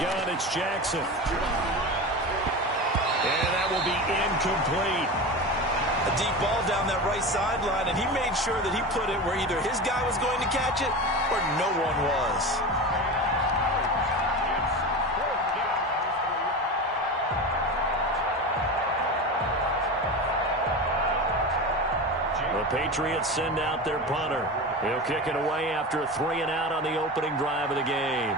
gun, it's Jackson. And that will be incomplete. A deep ball down that right sideline, and he made sure that he put it where either his guy was going to catch it or no one was. The Patriots send out their punter. He'll kick it away after a 3-and-out on the opening drive of the game.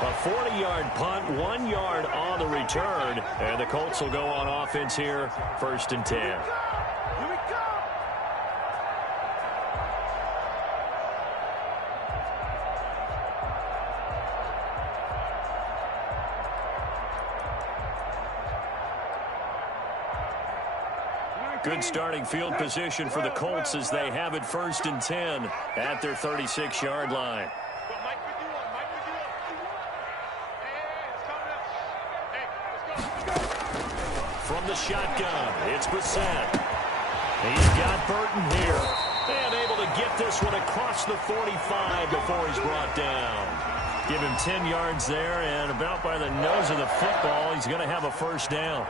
A 40-yard punt, 1 yard on the return, and the Colts will go on offense here, 1st and 10. Good starting field position for the Colts as they have it 1st and 10 at their 36-yard line. From the shotgun, it's Brissett. He's got Burton here. And able to get this one across the 45 before he's brought down. Give him 10 yards there, and about by the nose of the football, he's going to have a 1st down.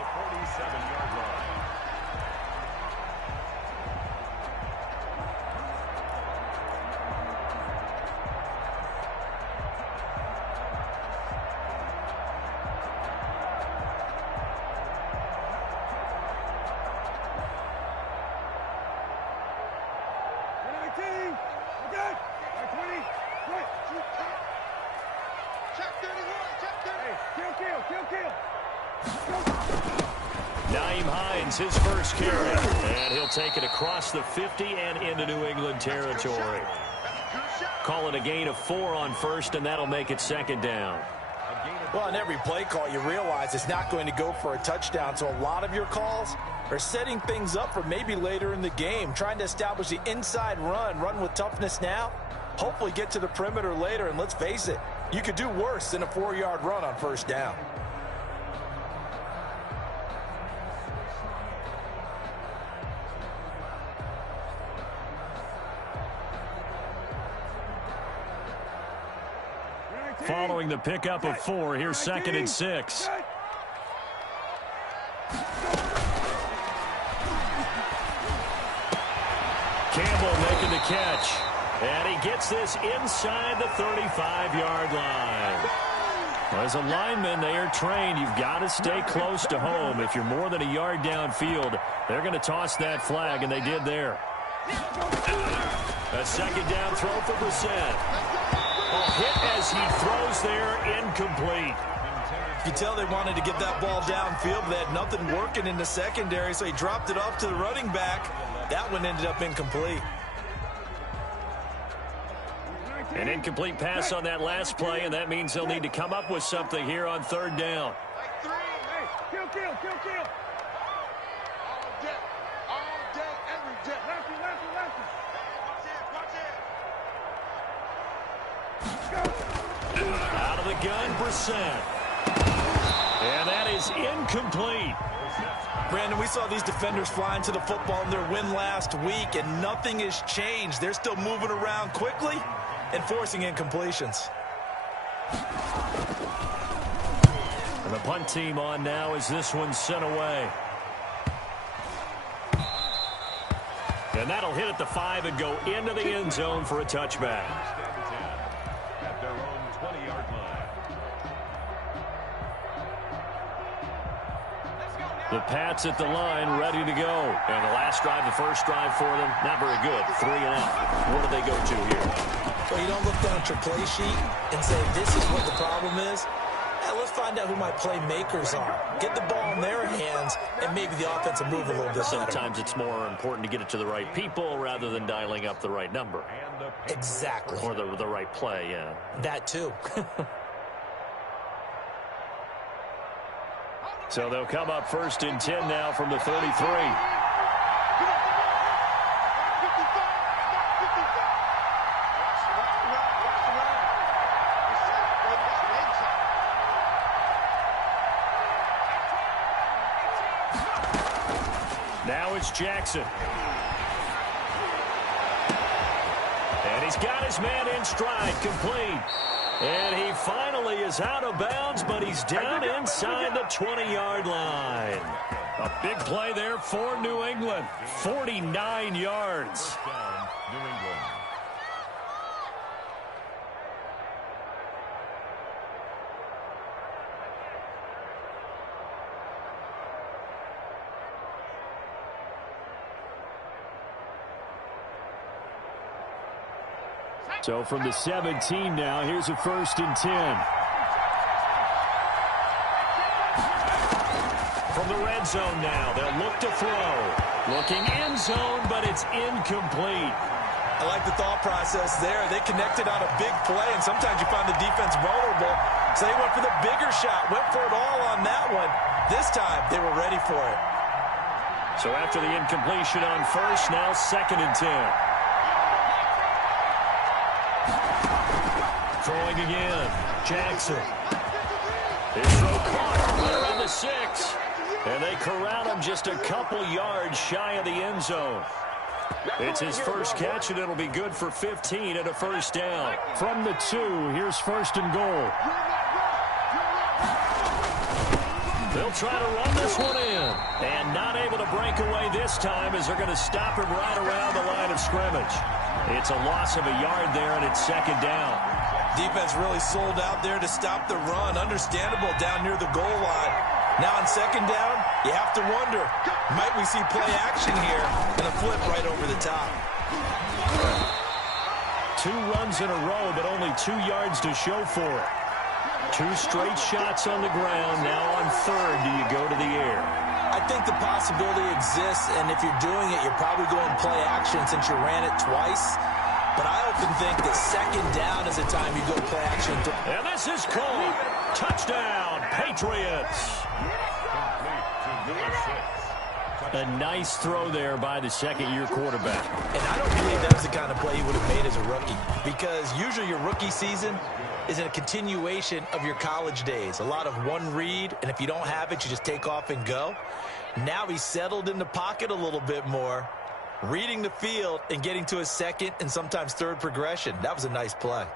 Nyheim Hines, his first carry, and he'll take it across the 50 and into New England territory. Call it a gain of 4 on 1st, and that'll make it 2nd down. Well, on every play call, you realize it's not going to go for a touchdown, so a lot of your calls are setting things up for maybe later in the game, trying to establish the inside run with toughness now, hopefully get to the perimeter later, and let's face it, you could do worse than a 4-yard run on 1st down. Following the pickup of 4, here's 2nd and 6. Campbell making the catch. And he gets this inside the 35-yard line. As a lineman, they are trained. You've got to stay close to home. If you're more than a yard downfield, they're going to toss that flag, and they did there. A 2nd down throw for Brissett. A hit as he throws there, incomplete. You tell they wanted to get that ball downfield. They had nothing working in the secondary, so he dropped it off to the running back. That one ended up incomplete. An incomplete pass on that last play, and that means they'll need to come up with something here on 3rd down. Kill. All day, every day. Lefty. Out of the gun, Brissett. And that is incomplete. Brandon, we saw these defenders flying to the football in their win last week, and nothing has changed. They're still moving around quickly and forcing incompletions. And the punt team on now as this one's sent away. And that'll hit at the 5 and go into the end zone for a touchback. At their own 20-yard line. The Pats at the line, ready to go. And the last drive, the first drive for them, not very good. 3-and-out. What do they go to here? Well, you don't look down at your play sheet and say, this is what the problem is. Let's find out who my playmakers are. Get the ball in their hands, and maybe the offense will move a little bit better. Sometimes it's more important to get it to the right people rather than dialing up the right number. Exactly. Or the right play, yeah. That too. So they'll come up 1st and 10 now from the 33. Here's Jackson. And he's got his man in stride, complete. And he finally is out of bounds, but he's down inside the 20-yard line. A big play there for New England. 49 yards. Down, New England. So from the 17 now, here's a 1st and 10. From the red zone now, they'll look to throw. Looking end zone, but it's incomplete. I like the thought process there. They connected on a big play, and sometimes you find the defense vulnerable. So they went for the bigger shot, went for it all on that one. This time, they were ready for it. So after the incompletion on 1st, now 2nd and 10. Throwing again. Jackson. His throw caught right around the 6. And they corral him just a couple yards shy of the end zone. It's his first catch, and it'll be good for 15 and a 1st down. From the 2, here's 1st and goal. They'll try to run this one in. And not able to break away this time as they're going to stop him right around the line of scrimmage. It's a loss of a yard there, and it's 2nd down. Defense really sold out there to stop the run. Understandable down near the goal line. Now on 2nd down, you have to wonder, might we see play action here and a flip right over the top? 2 runs in a row, but only 2 yards to show for it. 2 straight shots on the ground. Now on 3rd, do you go to the air? I think the possibility exists, and if you're doing it, you're probably going play action since you ran it twice. But I often think that 2nd down is the time you go play action. And this is called touchdown, Patriots. A nice throw there by the 2nd-year quarterback. And I don't believe that was the kind of play he would have made as a rookie, because usually your rookie season is a continuation of your college days. A lot of one read, and if you don't have it, you just take off and go. Now he's settled in the pocket a little bit more, reading the field and getting to a 2nd and sometimes 3rd progression. That was a nice play.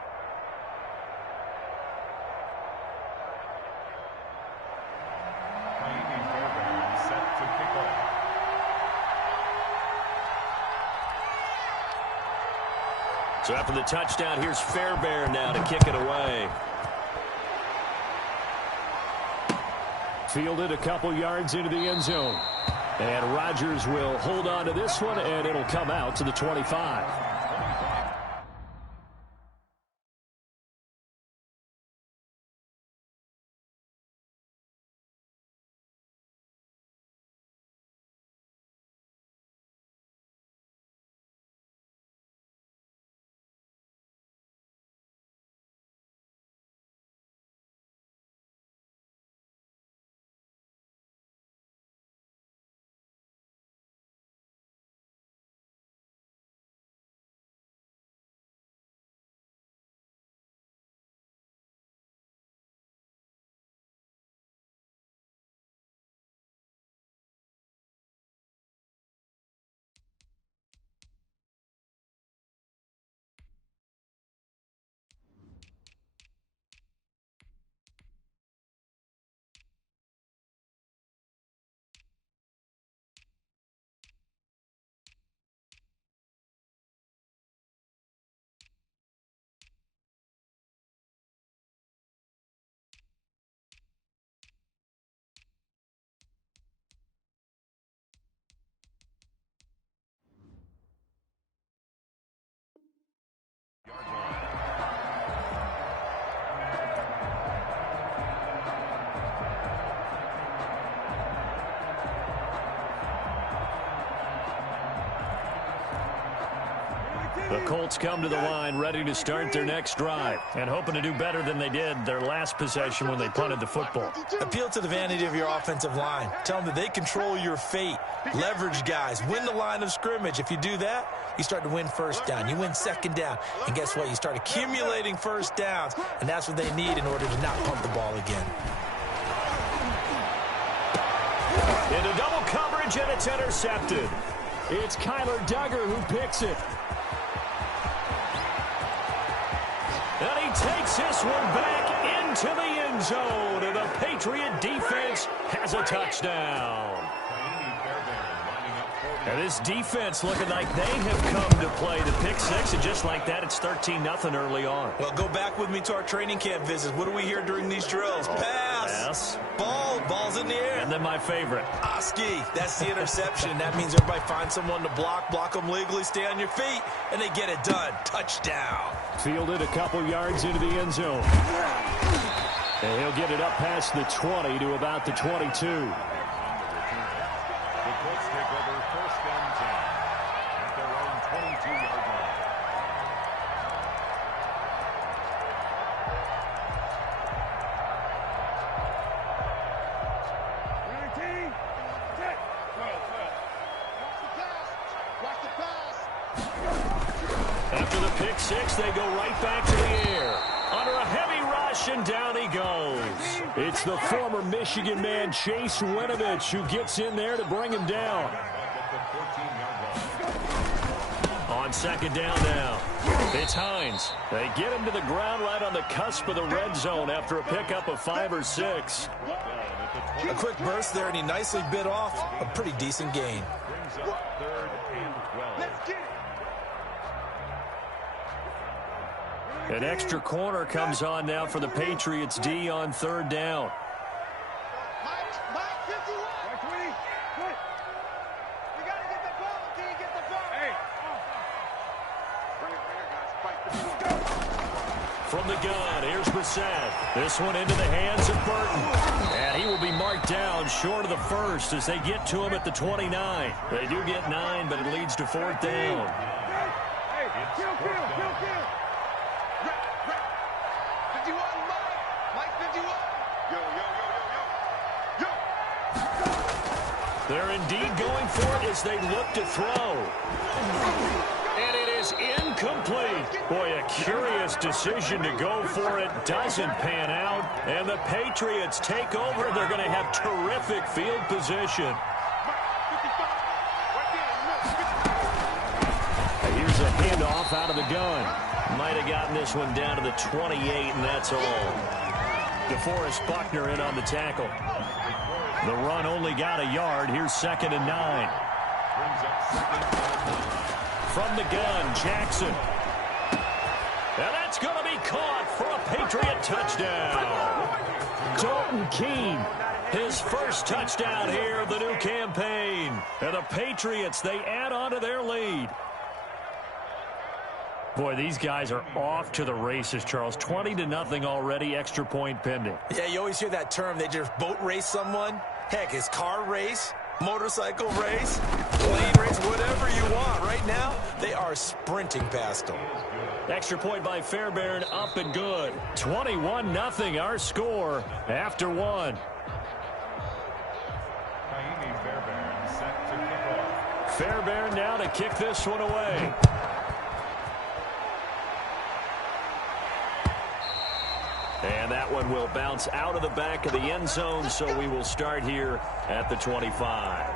So after the touchdown, here's Fairbairn now to kick it away. Fielded a couple yards into the end zone. And Rodgers will hold on to this one, and it'll come out to the 25. The Colts come to the line ready to start their next drive and hoping to do better than they did their last possession when they punted the football. Appeal to the vanity of your offensive line. Tell them that they control your fate. Leverage guys. Win the line of scrimmage. If you do that, you start to win 1st down. You win 2nd down. And guess what? You start accumulating 1st downs. And that's what they need in order to not punt the ball again. Into double coverage, and it's intercepted. It's Kyler Duggar who picks it. And he takes this one back into the end zone. And the Patriot defense has a touchdown. And this defense looking like they have come to play the pick six. And just like that, it's 13-0 early on. Well, go back with me to our training camp visits. What do we hear during these drills? Pass. Ball's in the air. And then my favorite. Oski, that's the interception. That means everybody finds someone to block them legally, stay on your feet, and they get it done. Touchdown. Fielded a couple yards into the end zone. And he'll get it up past the 20 to about the 22. The Colts take over 1st and 10 at their own 22-yard line. After the pick six, they go right back to the air. Under a heavy rush, and down he goes. It's the former Michigan man, Chase Winovich, who gets in there to bring him down. On 2nd down now, it's Hines. They get him to the ground right on the cusp of the red zone after a pickup of 5 or 6. A quick burst there, and he nicely bit off a pretty decent gain. Brings up 3rd and 12. An extra corner comes on now for the Patriots D on 3rd down. Mike 51. Good. You got to get the ball until you get the ball. Hey. Bring it, guys. Fight the ball. From the gun, here's Brissett. This one into the hands of Burton. And he will be marked down short of the first as they get to him at the 29. They do get 9, but it leads to 4th down. Hey, kill. 51, Mike 51. Yo. They're indeed going for it as they look to throw. And it is incomplete. Boy, a curious decision to go for it. Doesn't pan out. And the Patriots take over. They're going to have terrific field position. Here's a handoff out of the gun. Might have gotten this one down to the 28, and that's all. DeForest Buckner in on the tackle. The run only got a yard. Here's 2nd and 9. From the gun, Jackson. And that's going to be caught for a Patriot touchdown. Dalton Keene, his first touchdown here of the new campaign. And the Patriots, they add on to their lead. Boy, these guys are off to the races, Charles. 20-0 already, extra point pending. Yeah, you always hear that term. They just boat race someone. Heck, it's car race, motorcycle race, plane race, whatever you want. Right now, they are sprinting past them. Extra point by Fairbairn, up and good. 21-0 our score after 1. Fairbairn set to kick off. Fairbairn now to kick this one away. And that one will bounce out of the back of the end zone, so we will start here at the 25.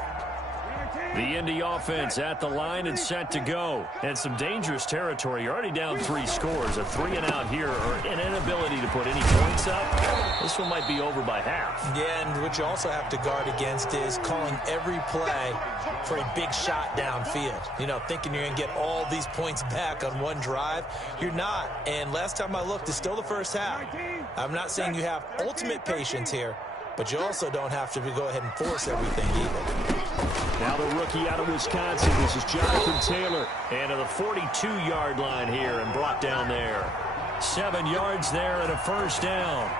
The Indy offense at the line and set to go. And some dangerous territory. You're already down 3 scores. A 3-and-out here, or an inability to put any points up. This one might be over by half. Yeah, and what you also have to guard against is calling every play for a big shot downfield. You know, thinking you're going to get all these points back on one drive. You're not. And last time I looked, it's still the first half. I'm not saying you have ultimate patience here, but you also don't have to go ahead and force everything either. Now the rookie out of Wisconsin, this is Jonathan Taylor. And to the 42-yard line here and brought down there. 7 yards there and a first down.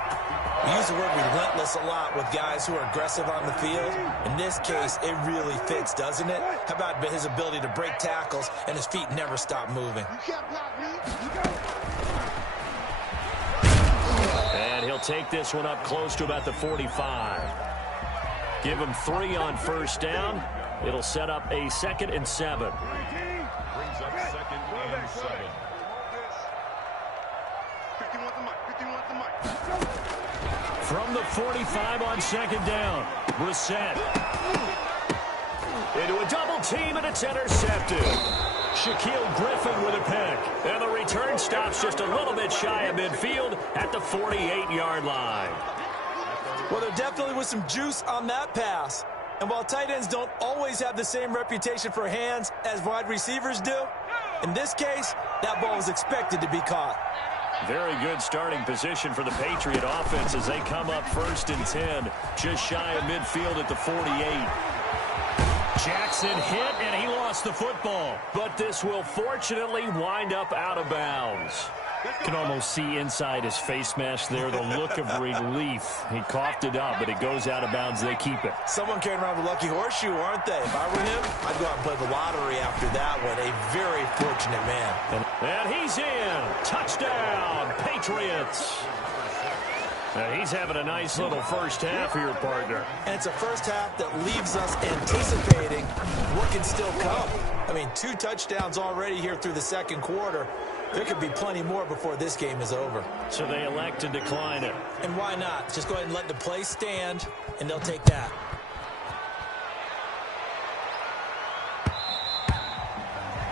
We use the word relentless a lot with guys who are aggressive on the field. In this case, it really fits, doesn't it? How about his ability to break tackles and his feet never stop moving? You can't block me. You got it. And he'll take this one up close to about the 45. Give him 3 on first down. It'll set up a 2nd and 7. Brings up 2nd and 7. 51 to Mike. 51 to Mike. From the 45 on 2nd down. Brissett. Into a double team, and it's intercepted. Shaquill Griffin with a pick. And the return stops just a little bit shy of midfield at the 48-yard line. Well, there definitely was some juice on that pass. And while tight ends don't always have the same reputation for hands as wide receivers do, in this case, that ball was expected to be caught. Very good starting position for the Patriot offense as they come up 1st and 10, just shy of midfield at the 48. Jackson hit, and he lost the football. But this will fortunately wind up out of bounds. You can almost see inside his face mask there the look of relief. He coughed it up, but it goes out of bounds. They keep it. Someone carrying around a lucky horseshoe, aren't they? If I were him, I'd go out and play the lottery after that one. A very fortunate man. And he's in. Touchdown, Patriots. Now he's having a nice little first half here, partner. And it's a first half that leaves us anticipating what can still come. I mean, 2 touchdowns already here through the second quarter. There could be plenty more before this game is over. So they elect to decline it. And why not? Just go ahead and let the play stand, and they'll take that.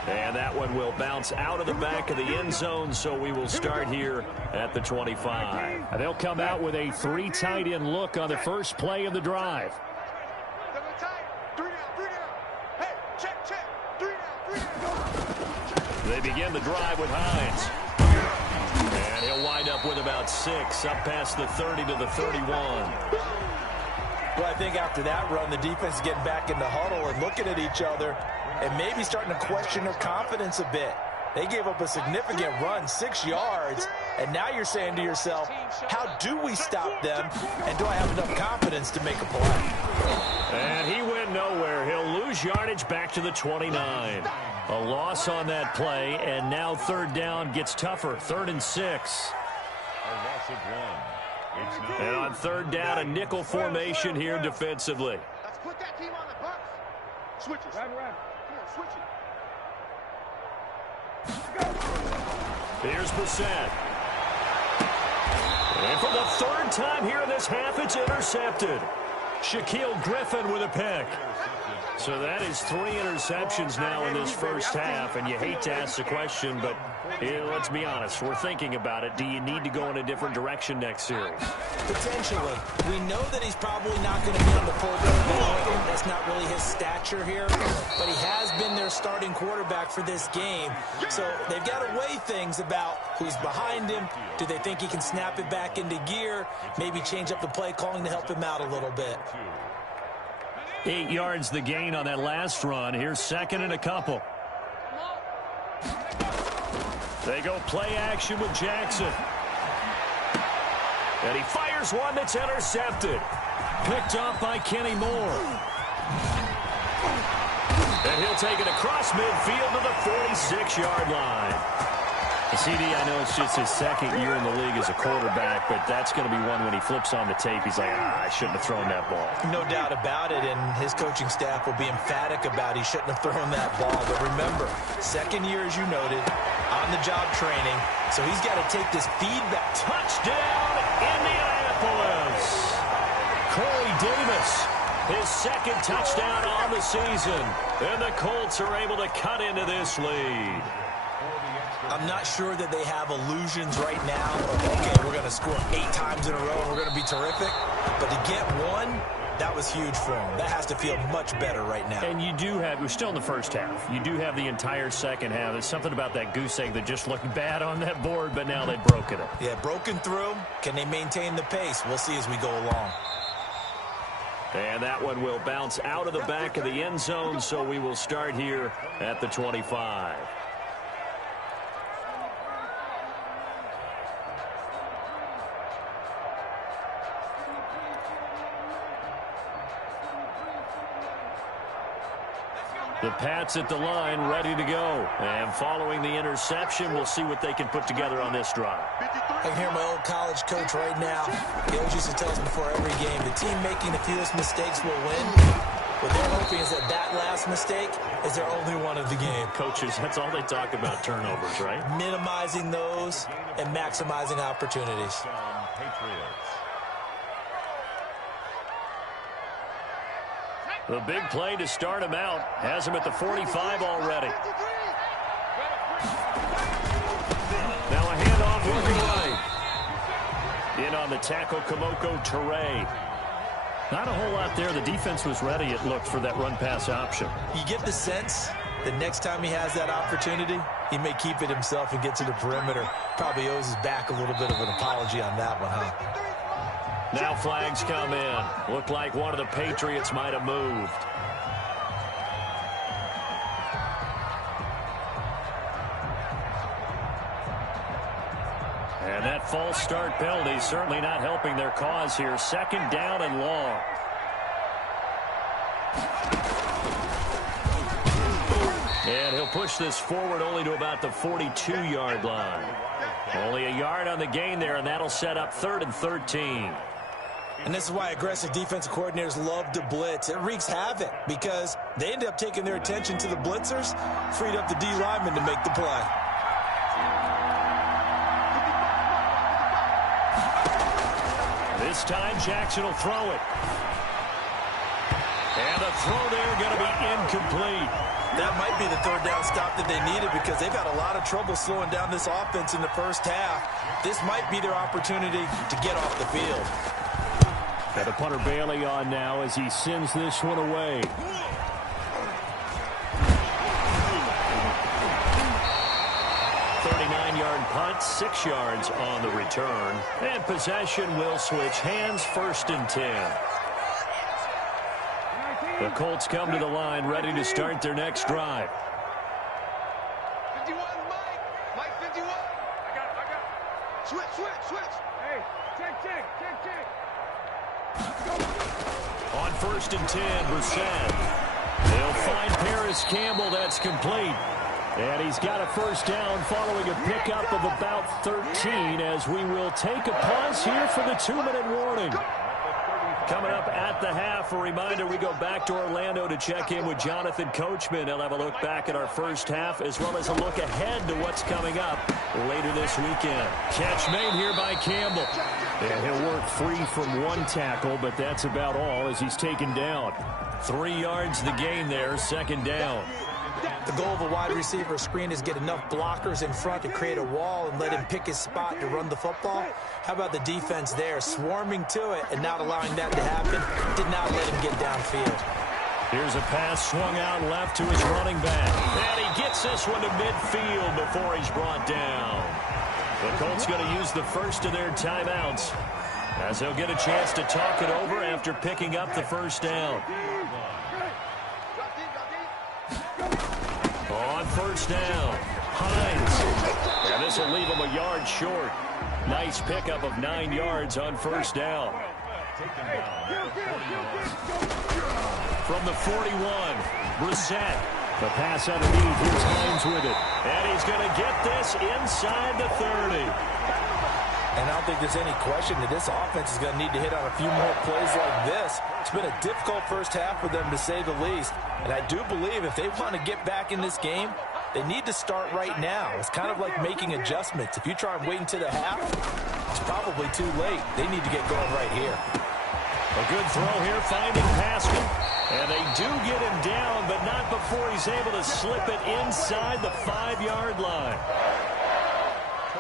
And that one will bounce out of the back of the end zone, so we will start here at the 25. They'll come out with a 3 tight end look on the first play of the drive. They begin the drive with Hines. And he'll wind up with about 6, up past the 30 to the 31. Well, I think after that run, the defense is getting back in the huddle and looking at each other and maybe starting to question their confidence a bit. They gave up a significant run, 6 yards, and now you're saying to yourself, how do we stop them, and do I have enough confidence to make a play? And he went nowhere. He'll lose yardage back to the 29. A loss on that play, and now 3rd down gets tougher. 3rd and 6. A loss of 1. And on 3rd down, a nickel formation here defensively. Let's put that team on the bus. Switch it. Right. Come on, switch it. Here's Brissett. And for the 3rd time here in this half, it's intercepted. Shaquill Griffin with a pick. So that is 3 interceptions now in this first half, and you hate to ask the question, but let's be honest, we're thinking about it. Do you need to go in a different direction next series? Potentially. We know that he's probably not going to be on the full game. That's not really his stature here, but he has been their starting quarterback for this game. So they've got to weigh things about who's behind him. Do they think he can snap it back into gear? Maybe change up the play calling to help him out a little bit. 8 yards the gain on that last run. Here's 2nd and a couple. They go play action with Jackson. And he fires one that's intercepted. Picked off by Kenny Moore. And he'll take it across midfield to the 46-yard line. CD, I know it's just his 2nd year in the league as a quarterback, but that's going to be one when he flips on the tape. He's like, I shouldn't have thrown that ball. No doubt about it, and his coaching staff will be emphatic about he shouldn't have thrown that ball. But remember, 2nd year, as you noted, on-the-job training, so he's got to take this feedback. Touchdown, Indianapolis! Corey Davis, his 2nd touchdown on the season, and the Colts are able to cut into this lead. I'm not sure that they have illusions right now of, okay, we're going to score 8 times in a row and we're going to be terrific. But to get one, that was huge for them. That has to feel much better right now. And you do have, we're still in the first half. You do have the entire second half. There's something about that goose egg that just looked bad on that board, but now they've broken it. Yeah, broken through. Can they maintain the pace? We'll see as we go along. And that one will bounce out of the back of the end zone, so we will start here at the 25. The Pats at the line, ready to go. And following the interception, we'll see what they can put together on this drive. I can hear my old college coach right now. He always used to tell us before every game, the team making the fewest mistakes will win. What they're hoping is that that last mistake is their only one of the game. Coaches, that's all they talk about, turnovers, right? Minimizing those and maximizing opportunities. Patriots. The big play to start him out. Has him at the 45 already. Now a handoff looking right. In on the tackle, Kamoko Toure. Not a whole lot there. The defense was ready, it looked, for that run-pass option. You get the sense the next time he has that opportunity, he may keep it himself and get to the perimeter. Probably owes his back a little bit of an apology on that one, huh? Now flags come in. Looked like one of the Patriots might have moved. And that false start penalty certainly not helping their cause here. Second down and long. And he'll push this forward only to about the 42-yard line. Only a yard on the gain there, and that'll set up 3rd and 13. And this is why aggressive defensive coordinators love to blitz. It wreaks havoc because they end up taking their attention to the blitzers, freed up the D lineman to make the play. This time Jackson will throw it. And the throw there going to be incomplete. That might be the 3rd down stop that they needed because they've had a lot of trouble slowing down this offense in the first half. This might be their opportunity to get off the field. Got the punter Bailey on now as he sends this one away. Punt, 6 yards on the return. And possession will switch hands, 1st and 10. The Colts come to the line, ready to start their next drive. 51, Mike 51. I got it. Switch. Hey, check. On 1st and 10, Brissett. They'll find Paris Campbell. That's complete. And he's got a 1st down following a pickup of about 13 as we will take a pause here for the 2-minute warning. Coming up at the half, a reminder, we go back to Orlando to check in with Jonathan Coachman. He'll have a look back at our first half as well as a look ahead to what's coming up later this weekend. Catch made here by Campbell. And he'll work free from 1 tackle, but that's about all as he's taken down. 3 yards the gain there, 2nd down. The goal of a wide receiver screen is get enough blockers in front to create a wall and let him pick his spot to run the football. How about the defense there, swarming to it and not allowing that to happen? Did not let him get downfield. Here's a pass swung out left to his running back. And he gets this one to midfield before he's brought down. The Colts going to use the first of their timeouts as they'll get a chance to talk it over after picking up the 1st down. On 1st down, Hines. And this will leave him a yard short. Nice pickup of 9 yards on 1st down. From the 41, Brissett. The pass underneath. Here's Hines with it. And he's going to get this inside the 30. And I don't think there's any question that this offense is going to need to hit on a few more plays like this. It's been a difficult first half for them, to say the least. And I do believe if they want to get back in this game, they need to start right now. It's kind of like making adjustments. If you try and wait until the half, it's probably too late. They need to get going right here. A good throw here, finding Haskell. And they do get him down, but not before he's able to slip it inside the 5-yard line.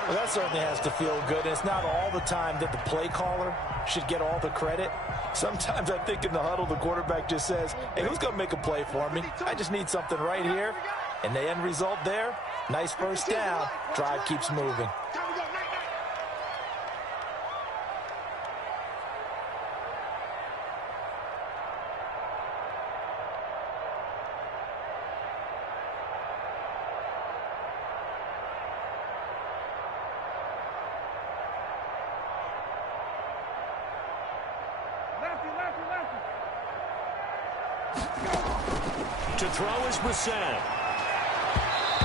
Well, that certainly has to feel good. And it's not all the time that the play caller should get all the credit. Sometimes I think in the huddle, the quarterback just says, hey, who's going to make a play for me? I just need something right here. And the end result there, nice 1st down. Drive keeps moving. To throw is Brissett.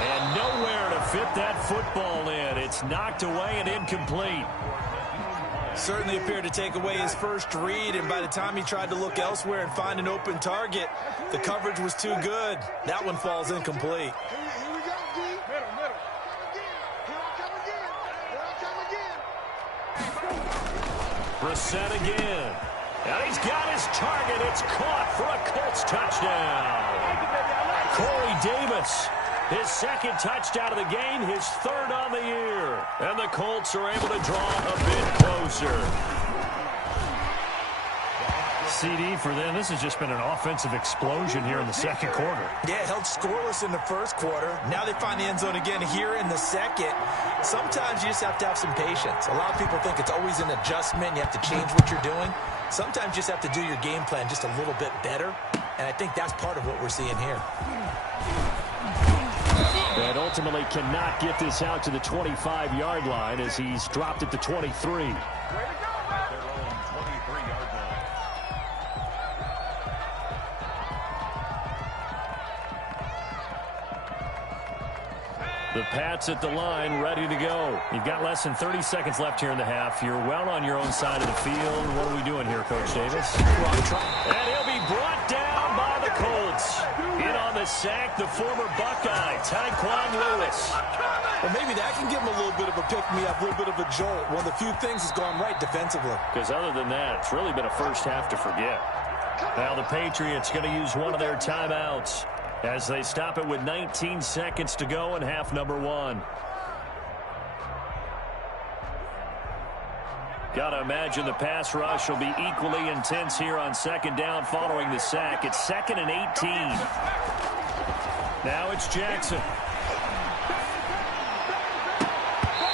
And nowhere to fit that football in. It's knocked away and incomplete. Certainly appeared to take away his first read, and by the time he tried to look elsewhere and find an open target, the coverage was too good. That one falls incomplete. Here we go, D. Middle. Here I come again. Brissett again. And he's got his target. It's caught for a Colts touchdown. Corey Davis, his second touchdown of the game, his third on the year. And the Colts are able to draw a bit closer. CD for them. This has just been an offensive explosion here in the second quarter. Yeah, held scoreless in the first quarter. Now they find the end zone again here in the second. Sometimes you just have to have some patience. A lot of people think it's always an adjustment. You have to change what you're doing. Sometimes you just have to do your game plan just a little bit better. And I think that's part of what we're seeing here. And ultimately cannot get this out to the 25-yard line as he's dropped at the 23. The Pats at the line, ready to go. You've got less than 30 seconds left here in the half. You're well on your own side of the field. What are we doing here, Coach Davis? And he'll be brought down by the Colts. In on the sack, the former Buckeye, Tyquan Lewis. Well, maybe that can give him a little bit of a pick-me-up, a little bit of a jolt. One of the few things that's gone right defensively. Because other than that, it's really been a first half to forget. Now the Patriots going to use one of their timeouts as they stop it with 19 seconds to go in half number one. Got to imagine the pass rush will be equally intense here on second down following the sack. It's 2nd and 18. Now it's Jackson.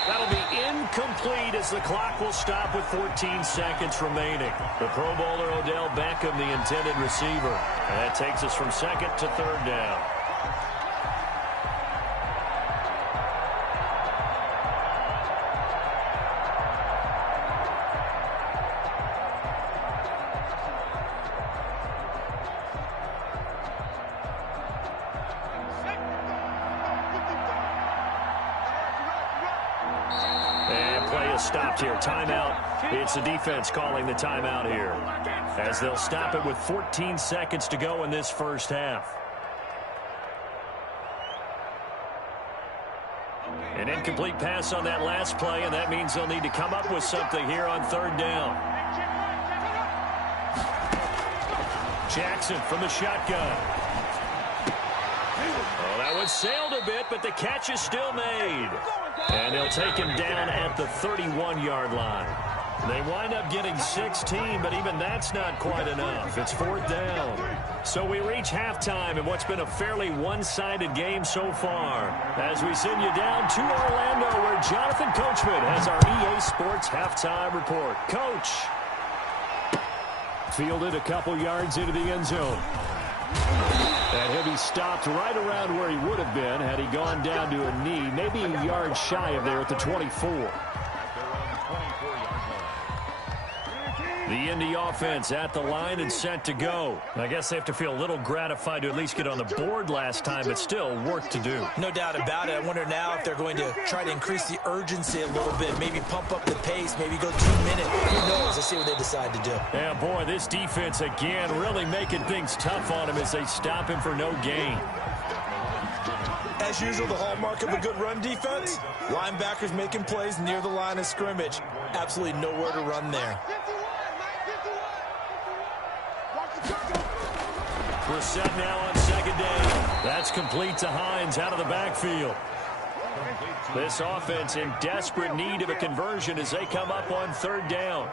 That'll be incomplete as the clock will stop with 14 seconds remaining. The Pro Bowler Odell Beckham, the intended receiver. And that takes us from second to third down. Stopped here. Timeout. It's the defense calling the timeout here as they'll stop it with 14 seconds to go in this first half. An incomplete pass on that last play, and that means they'll need to come up with something here on third down. Jackson from the shotgun. Oh, that one sailed a bit, but the catch is still made. And they'll take him down at the 31-yard line. They wind up getting 16, but even that's not quite enough. It's fourth down. So we reach halftime in what's been a fairly one-sided game so far. As we send you down to Orlando, where Jonathan Coachman has our EA Sports halftime report. Coach. Fielded a couple yards into the end zone. And he'll be stopped right around where he would have been had he gone down to a knee, maybe a yard shy of there at the 24. The Indy offense at the line and set to go. I guess they have to feel a little gratified to at least get on the board last time, but still work to do. No doubt about it. I wonder now if they're going to try to increase the urgency a little bit, maybe pump up the pace, maybe go 2 minutes. Who knows? Let's see what they decide to do. Yeah, boy, this defense again really making things tough on him as they stop him for no gain. As usual, the hallmark of a good run defense, linebackers making plays near the line of scrimmage. Absolutely nowhere to run there. Brissett now on second down. That's complete to Hines out of the backfield. This offense in desperate need of a conversion as they come up on third down.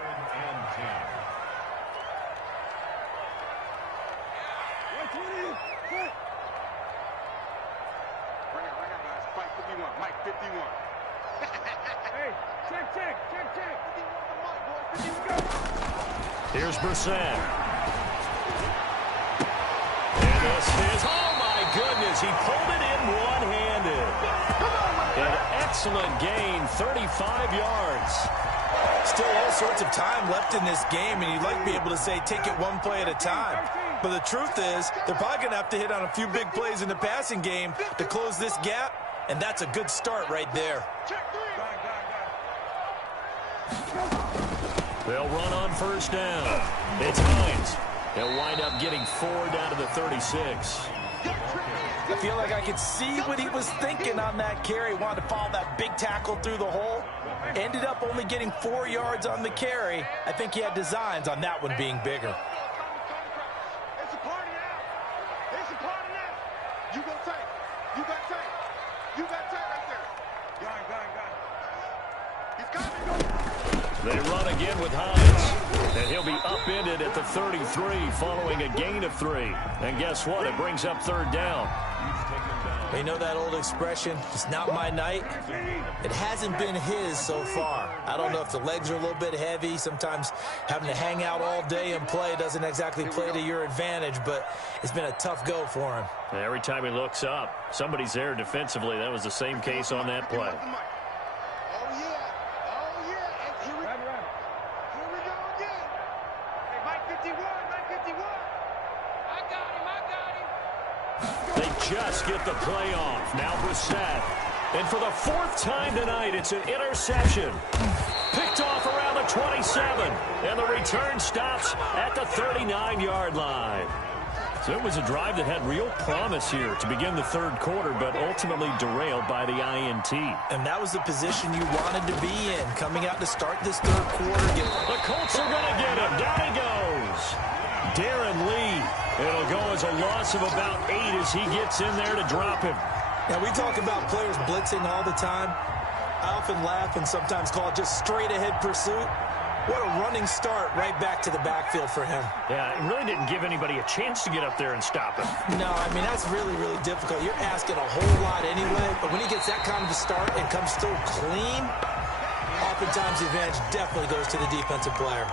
Here's Brissett. And this is, oh my goodness, he pulled it in one-handed. An excellent gain, 35 yards. Still all sorts of time left in this game, and you'd like to be able to say take it one play at a time. But the truth is, they're probably going to have to hit on a few big plays in the passing game to close this gap, and that's a good start right there. They'll run on first down. It's Hines. They'll wind up getting 4 down to the 36. I feel like I could see what he was thinking on that carry. Wanted to follow that big tackle through the hole. Ended up only getting 4 yards on the carry. I think he had designs on that one being bigger. It's a party now. It's a party now. You go tight. You got tight. You got tight right there. He's coming. They run again with Hines, and he'll be upended at the 33 following a gain of 3. And guess what? It brings up 3rd down. You know that old expression, it's not my night? It hasn't been his so far. I don't know if the legs are a little bit heavy. Sometimes having to hang out all day and play doesn't exactly play to your advantage, but it's been a tough go for him. Every time he looks up, somebody's there defensively. That was the same case on that play. Oh, yeah. Oh, yeah. And here we go again. Hey, Mike 51. Mike 51. I got him. They just get the play off. Now Brissett. And for the 4th time tonight, it's an interception. Picked off around the 27. And the return stops at the 39-yard line. So it was a drive that had real promise here to begin the 3rd quarter, but ultimately derailed by the INT. And that was the position you wanted to be in, coming out to start this 3rd quarter. The Colts are going to get him. Down he goes. Darren Lee. It'll go as a loss of about 8 as he gets in there to drop him. Now, we talk about players blitzing all the time. I often laugh and sometimes call it just straight-ahead pursuit. What a running start right back to the backfield for him. Yeah, it really didn't give anybody a chance to get up there and stop him. No, I mean, that's really, really difficult. You're asking a whole lot anyway, but when he gets that kind of a start and comes through clean, oftentimes the advantage definitely goes to the defensive player.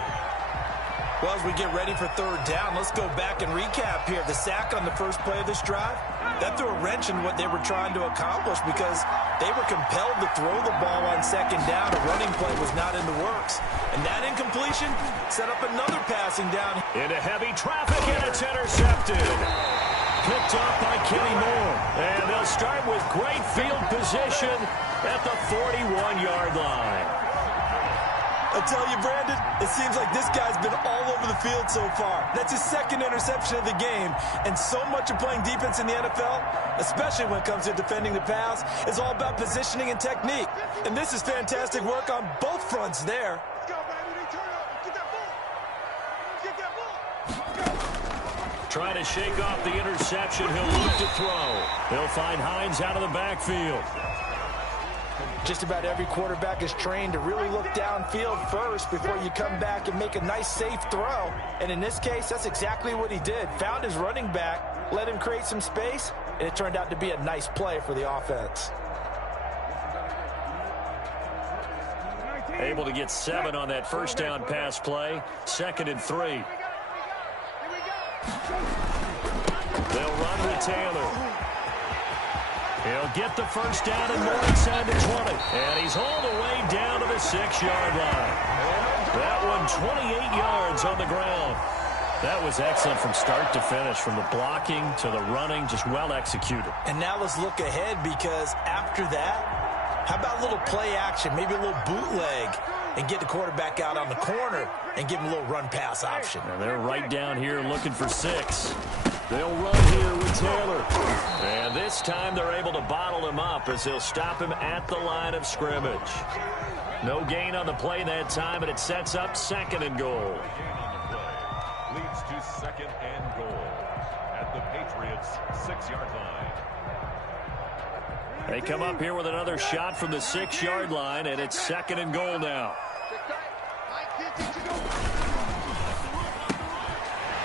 Well, as we get ready for 3rd down, let's go back and recap here. The sack on the first play of this drive, that threw a wrench in what they were trying to accomplish because they were compelled to throw the ball on 2nd down. A running play was not in the works. And that incompletion set up another passing down. Into heavy traffic, and it's intercepted. Picked off by Kenny Moore. And they'll start with great field position at the 41-yard line. I tell you, Brandon, it seems like this guy's been all over the field so far. That's his 2nd interception of the game. And so much of playing defense in the NFL, especially when it comes to defending the pass, is all about positioning and technique. And this is fantastic work on both fronts there. Let's go, baby. Turn up. Get that ball. Get that ball. Trying to shake off the interception. He'll look to throw. He'll find Hines out of the backfield. Just about every quarterback is trained to really look downfield first before you come back and make a nice, safe throw. And in this case, that's exactly what he did. Found his running back, let him create some space, and it turned out to be a nice play for the offense. Able to get 7 on that 1st down pass play. 2nd and 3. They'll run with Taylor. He'll get the 1st down and more inside the 20. And he's all the way down to the 6-yard line. That one 28 yards on the ground. That was excellent from start to finish, from the blocking to the running, just well executed. And now let's look ahead, because after that, how about a little play action, maybe a little bootleg, and get the quarterback out on the corner and give him a little run-pass option. And they're right down here looking for 6. They'll run here with Taylor. And this time they're able to bottle him up as they'll stop him at the line of scrimmage. No gain on the play that time, and it sets up 2nd and goal. Leads to 2nd and goal at the Patriots' 6-yard line. They come up here with another shot from the 6-yard line, and it's 2nd and goal now.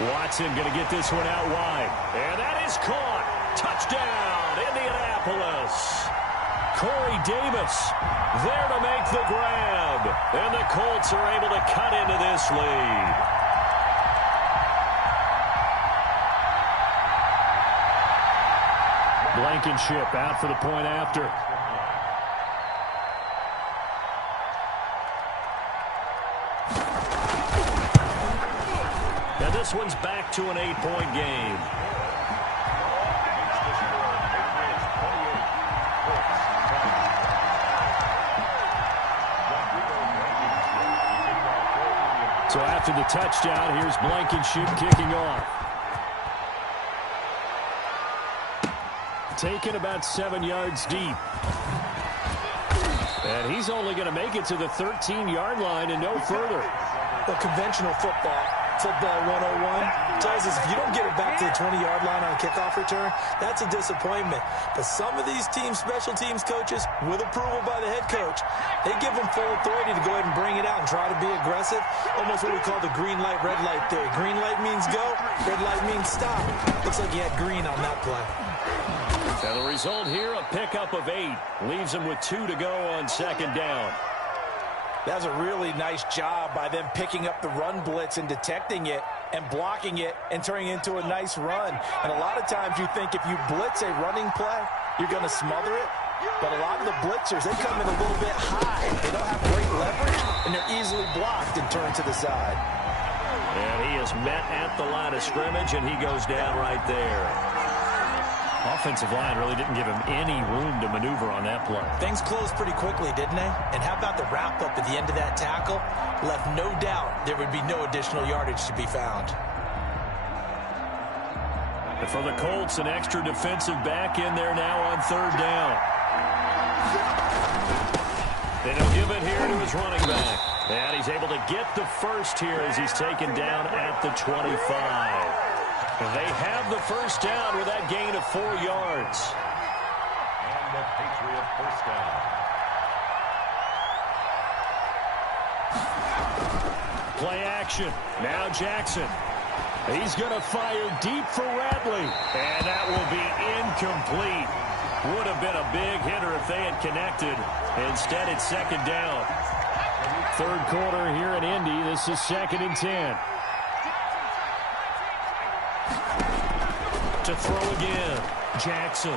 Watson going to get this one out wide. And that is caught. Touchdown, Indianapolis. Corey Davis there to make the grab. And the Colts are able to cut into this lead. Blankenship out for the point after. And this one's back to an 8-point game. So after the touchdown, here's Blankenship kicking off. Taken about 7 yards deep. And he's only going to make it to the 13-yard line and no further. Well, conventional football 101, tells us if you don't get it back to the 20-yard line on a kickoff return, that's a disappointment. But some of these special teams coaches, with approval by the head coach, they give them full authority to go ahead and bring it out and try to be aggressive. Almost what we call the green light, red light theory. Green light means go, red light means stop. Looks like he had green on that play. And the result here, a pickup of 8. Leaves him with 2 to go on second down. That was a really nice job by them picking up the run blitz and detecting it and blocking it and turning it into a nice run. And a lot of times you think if you blitz a running play, you're going to smother it. But a lot of the blitzers, they come in a little bit high. They don't have great leverage, and they're easily blocked and turned to the side. And he is met at the line of scrimmage, and he goes down right there. Offensive line really didn't give him any room to maneuver on that play. Things closed pretty quickly, didn't they? And how about the wrap-up at the end of that tackle? Left no doubt there would be no additional yardage to be found. And for the Colts, an extra defensive back in there now on third down. Then he'll give it here to his running back. And he's able to get the first here as he's taken down at the 25. They have the first down with that gain of 4 yards. And the Patriot first down. Play action. Now Jackson. He's going to fire deep for Ratley. And that will be incomplete. Would have been a big hitter if they had connected. Instead, it's second down. Third quarter here in Indy. This is 2nd and 10. To throw again, Jackson.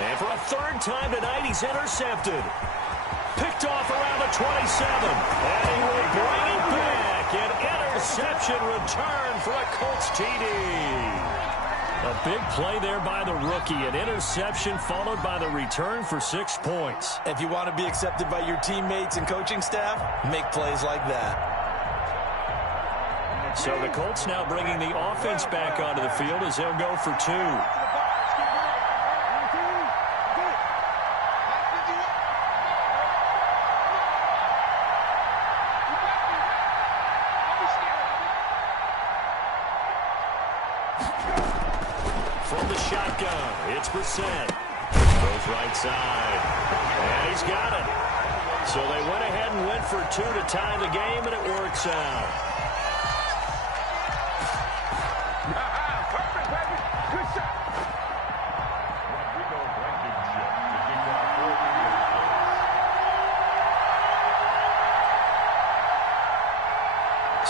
And for a third time tonight, he's intercepted. Picked off around the 27. And he will bring it back. An interception return for a Colts TD. A big play there by the rookie. An interception followed by the return for 6 points. If you want to be accepted by your teammates and coaching staff, make plays like that. So the Colts now bringing the offense back onto the field as they'll go for 2. From the shotgun, it's Brissett. Goes right side. And he's got it. So they went ahead and went for 2 to tie the game, and it works out.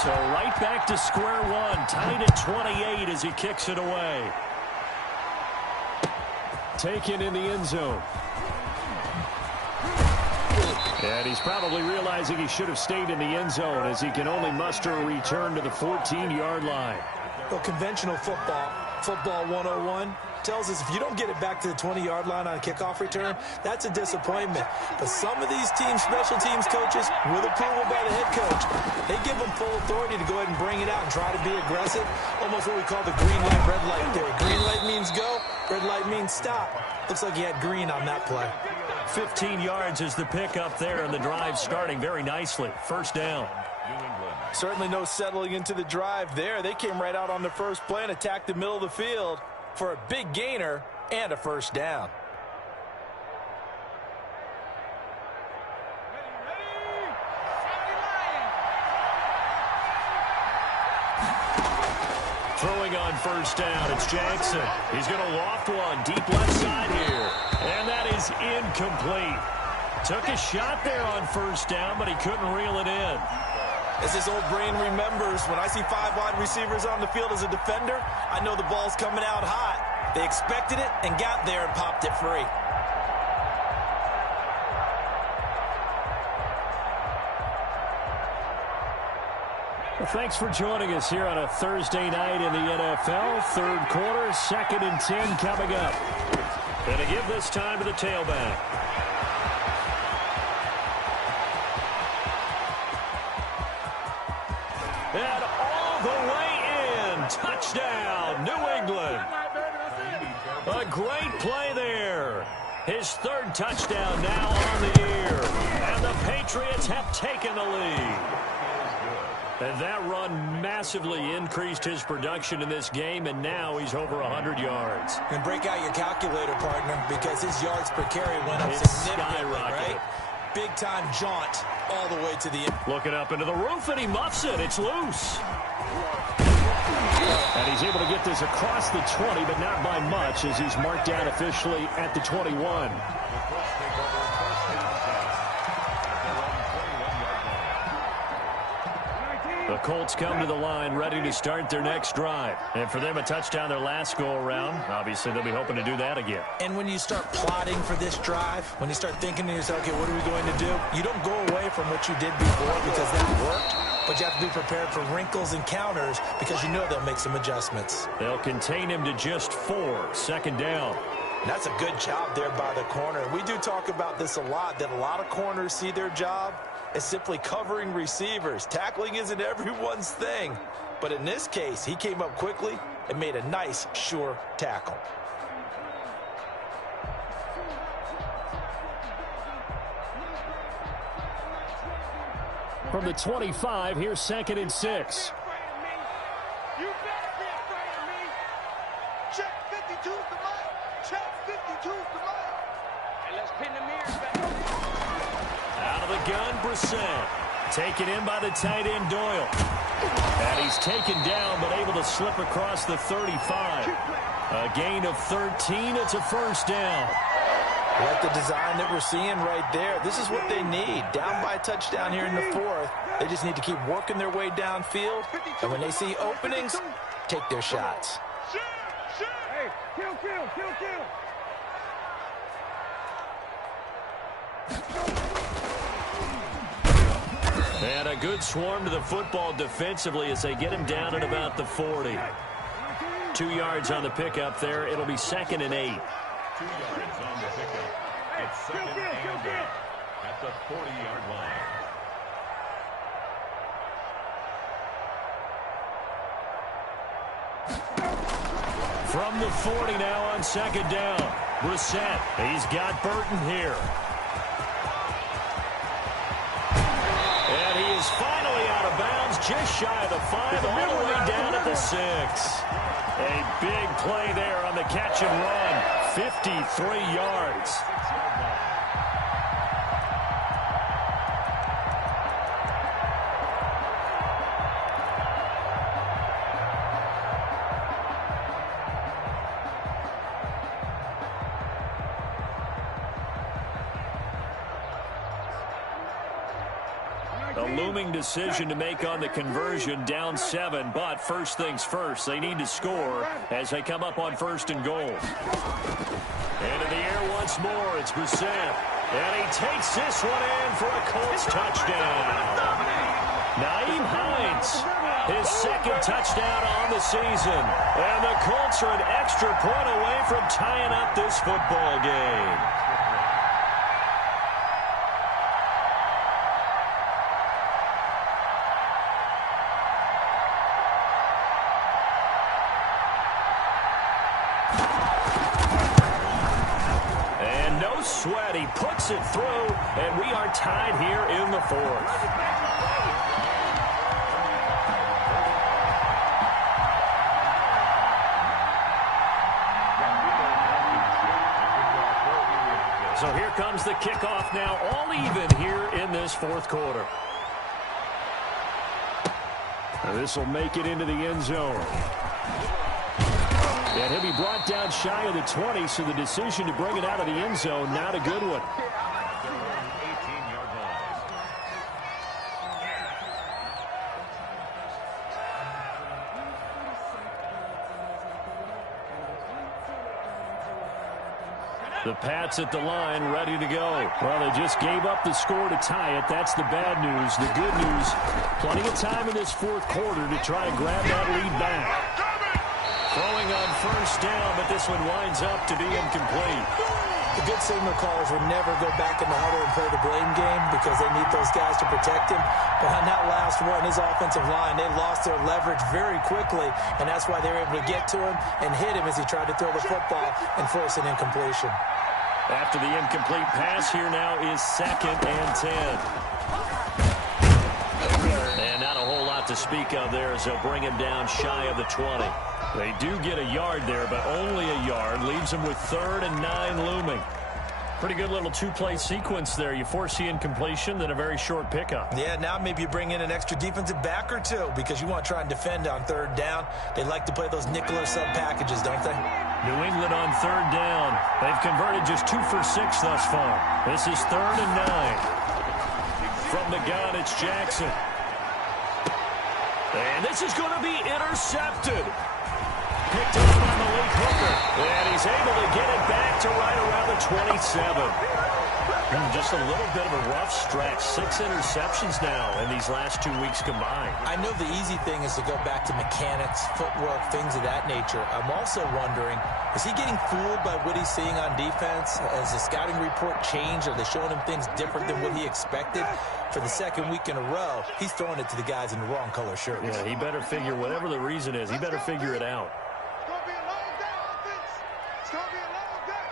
So right back to square one, tied at 28 as he kicks it away. Taken in the end zone. And he's probably realizing he should have stayed in the end zone as he can only muster a return to the 14-yard line. Well, conventional football 101, tells us if you don't get it back to the 20-yard line on a kickoff return, that's a disappointment. But some of these special teams coaches, with approval by the head coach, they give them full authority to go ahead and bring it out and try to be aggressive. Almost what we call the green light, red light theory. Green light means go, red light means stop. Looks like he had green on that play. 15 yards is the pickup there, and the drive starting very nicely. First down. Certainly no settling into the drive there. They came right out on the first play and attacked the middle of the field for a big gainer and a first down. Throwing on first down, it's Jackson. He's going to loft one deep left side here. And that is incomplete. Took a shot there on first down, but he couldn't reel it in. As his old brain remembers, when I see 5 wide receivers on the field as a defender, I know the ball's coming out hot. They expected it and got there and popped it free. Well, thanks for joining us here on a Thursday night in the NFL. Third quarter, 2nd and 10 coming up. And to give this time to the tailback. And all the way in. Touchdown, New England. A great play there. His third touchdown now on the year. And the Patriots have taken the lead. And that run massively increased his production in this game, and now he's over 100 yards. And break out your calculator, partner, because his yards per carry went up It's significantly, skyrocketed. right? Big-time jaunt all the way to the end. Looking up into the roof, and he muffs it. It's loose. And he's able to get this across the 20, but not by much, as he's marked down officially at the 21. The Colts come to the line ready to start their next drive. And for them, a touchdown their last go-around. Obviously, they'll be hoping to do that again. And when you start plotting for this drive, when you start thinking to yourself, okay, what are we going to do? You don't go away from what you did before because that worked, but you have to be prepared for wrinkles and counters because you know they'll make some adjustments. They'll contain him to just 4, second down. And that's a good job there by the corner. We do talk about this a lot, that a lot of corners see their job as simply covering receivers. Tackling isn't everyone's thing. But in this case, he came up quickly and made a nice, sure tackle. From the 25, here's 2nd and 6. You better be afraid of me. Check 52's the mic. Check 52's the mic. And let's pin the mirrors back. Out of the gun, Brissett. Taken in by the tight end, Doyle. And he's taken down, but able to slip across the 35. A gain of 13. It's a first down. I like the design that we're seeing right there. This is what they need. Down by a touchdown here in the 4th. They just need to keep working their way downfield. And when they see openings, take their shots. Hey, kill. And a good swarm to the football defensively as they get him down at about the 40. 2 yards on the pickup there. It'll be 2nd and 8. 2 yards on the pickup. It's 2nd and 8 at the 40-yard line. From the 40 now on 2nd down. Brissett, he's got Burton here. And he is finally out of bounds, just shy of the 5, all the way down at the 6. A big play there on the catch and run. 53 yards. A looming decision to make on the conversion, down 7, but first things first, they need to score as they come up on 1st and goal. And in the air once more, it's Brissett. And he takes this one in for a Colts touchdown. Nyheim Hines, his 2nd touchdown on the season. And the Colts are an extra point away from tying up this football game. Sweat, he puts it through, and we are tied here in the 4th. So here comes the kickoff now, all even here in this 4th quarter. This will make it into the end zone. And he'll be brought down shy of the 20, so the decision to bring it out of the end zone, not a good one. 18-yard line. The Pats at the line, ready to go. Well, they just gave up the score to tie it. That's the bad news. The good news, plenty of time in this 4th quarter to try to grab that lead back. Throwing on 1st down, but this one winds up to be incomplete. The good signal callers will never go back in the huddle and play the blame game because they need those guys to protect him. But on that last one, his offensive line, they lost their leverage very quickly, and that's why they were able to get to him and hit him as he tried to throw the football and force an incompletion. After the incomplete pass, here now is 2nd and 10. And not a whole lot to speak of there as they'll bring him down shy of the 20. They do get a yard there, but only a yard. Leaves them with 3rd and 9 looming. Pretty good little two-play sequence there. You force the incompletion, then a very short pickup. Yeah, now maybe you bring in an extra defensive back or two because you want to try and defend on 3rd down. They like to play those nickel or sub packages, don't they? New England on 3rd down. They've converted just 2 for 6 thus far. This is 3rd and 9. From the gun, it's Jackson. And this is going to be intercepted. Picked up by Malik Hooker. And he's able to get it back to right around the 27. Just a little bit of a rough stretch. 6 interceptions now in these last 2 weeks combined. I know the easy thing is to go back to mechanics, footwork, things of that nature. I'm also wondering, is he getting fooled by what he's seeing on defense? Has the scouting report changed? Are they showing him things different than what he expected? For the 2nd week in a row, he's throwing it to the guys in the wrong color shirts. Yeah, he better figure, whatever the reason is, he better figure it out. It's going to be a long day, offense. It's going to be a long day.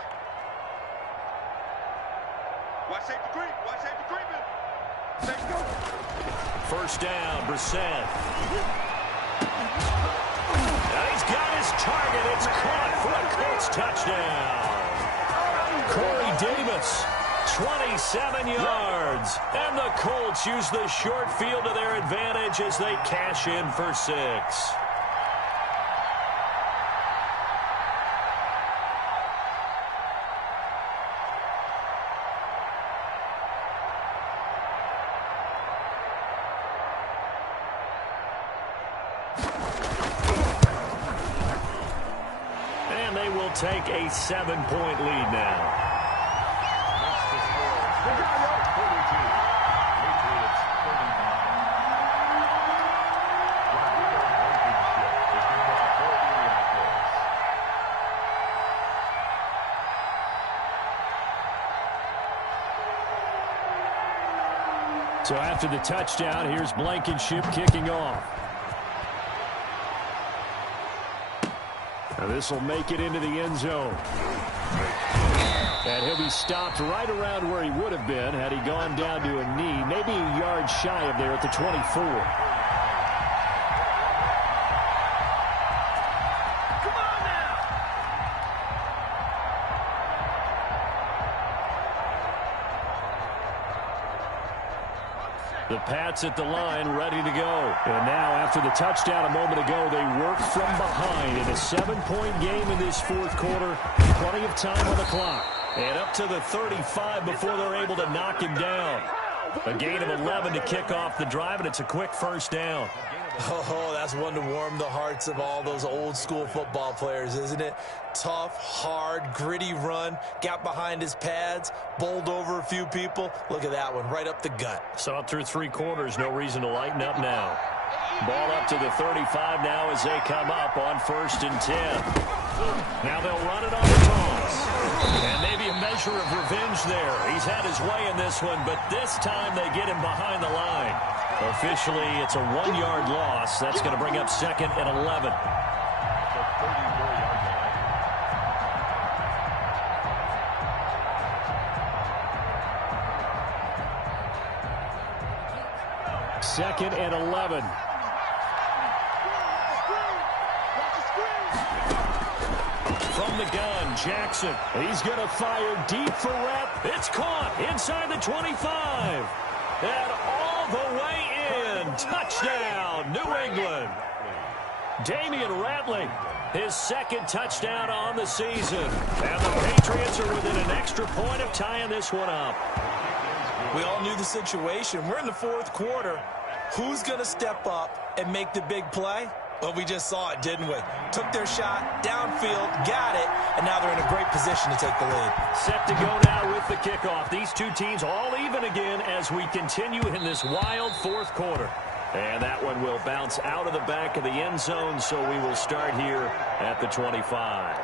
Watch safety creep. Watch safety creeping. Safety go. 1st down, Brissett. Now he's got his target. It's caught for a Colts touchdown. Corey Davis, 27 yards. And the Colts use the short field to their advantage as they cash in for 6. And they will take a 7-point lead now. So after the touchdown, here's Blankenship kicking off. Now this will make it into the end zone. And he'll be stopped right around where he would have been had he gone down to a knee, maybe a yard shy of there at the 24. The Pats at the line, ready to go. And now, after the touchdown a moment ago, they work from behind in a 7-point game in this 4th quarter. Plenty of time on the clock. And up to the 35 before they're able to knock him down. A gain of 11 to kick off the drive, and it's a quick 1st down. Oh, that's one to warm the hearts of all those old-school football players, isn't it? Tough, hard, gritty run, got behind his pads, bowled over a few people. Look at that one, right up the gut. Saw it through 3 quarters, no reason to lighten up now. Ball up to the 35 now as they come up on 1st and 10. Now they'll run it on the toss. And maybe a measure of revenge there. He's had his way in this one, but this time they get him behind the line. Officially, it's a 1-yard loss. That's going to bring up 2nd and 11. Second and 11. From the gun, Jackson. He's going to fire deep for Rep. It's caught inside the 25. And all the way in. Touchdown, New England. Damian Ratley, his 2nd touchdown on the season. And the Patriots are within an extra point of tying this one up. We all knew the situation. We're in the 4th quarter. Who's going to step up and make the big play? Well, we just saw it, didn't we? Took their shot, downfield, got it, and now they're in a great position to take the lead. Set to go now with the kickoff. These two teams all even again as we continue in this wild 4th quarter. And that one will bounce out of the back of the end zone, so we will start here at the 25.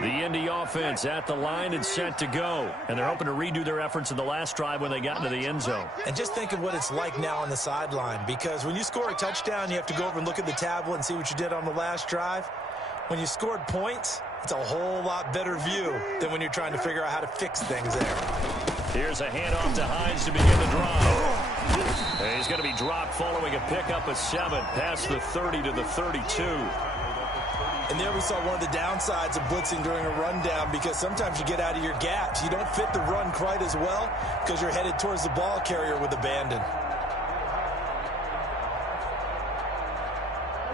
The Indy offense at the line and set to go. And they're hoping to redo their efforts in the last drive when they got into the end zone. And just think of what it's like now on the sideline, because when you score a touchdown, you have to go over and look at the tablet and see what you did on the last drive. When you scored points, it's a whole lot better view than when you're trying to figure out how to fix things there. Here's a handoff to Hines to begin the drive. And he's going to be dropped following a pickup of 7 past the 30 to the 32. And there we saw one of the downsides of blitzing during a rundown, because sometimes you get out of your gaps. You don't fit the run quite as well because you're headed towards the ball carrier with abandon.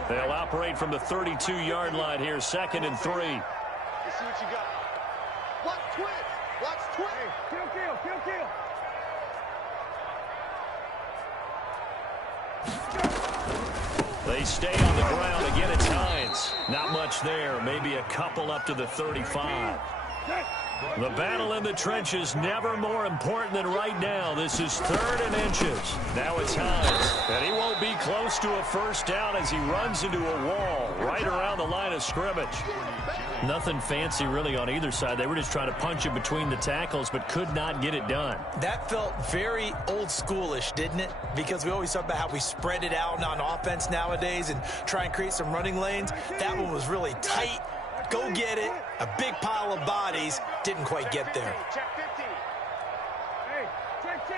They'll operate from the 32-yard line here, 2nd and 3. Let's see what you got. Watch twist. Watch twist. Kill. They stay on the ground. Again, it's Hines. Not much there. Maybe a couple up to the 35. The battle in the trenches never more important than right now. This is 3rd and inches. Now it's Hines. And he won't be close to a first down as he runs into a wall right around the line of scrimmage. Nothing fancy really on either side. They were just trying to punch it between the tackles but could not get it done. That felt very old schoolish, didn't it? Because we always talk about how we spread it out on offense nowadays and try and create some running lanes. That one was really tight. Go get it. A big pile of bodies. Didn't quite get there. Check 50. Hey, check.